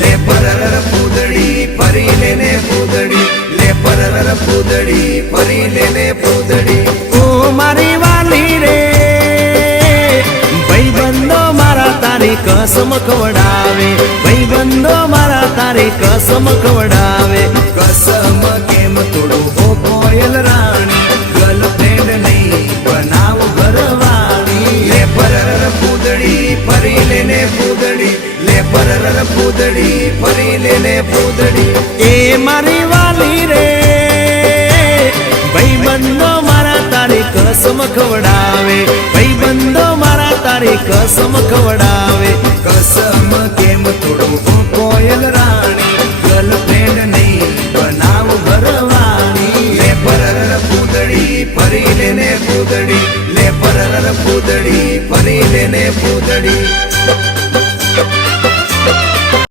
ले परर पूदड़ी परी लेने पूदड़ी ले परर पूदड़ी परी लेने पूदड़ी ओ मारी वाली रे भाई बंदो मारा तारी कसम खवडावे भाई बंदो मारा तारी कसम खवडावे कसम केम तोड़ो हो कोयल रानी गर्लफ्रेंड नहीं बनाव घरवाली ले परर पूदड़ी परी लेने पूदड़ी ले परर पूदड़ी परी लेने पूदड़ी ए मारी वाली रे भाई बंदो मारा तारी कसम खवडावे भाई बंदो मारा तारी कसम खवडावे कसम केम तोड़ो हो कोयल रानी गर्लफ्रेंड नहीं बनाव घरवाली ले परर पूदड़ी परी लेने पूदड़ी ले परर पूदड़ी परी लेने पूदड़ी।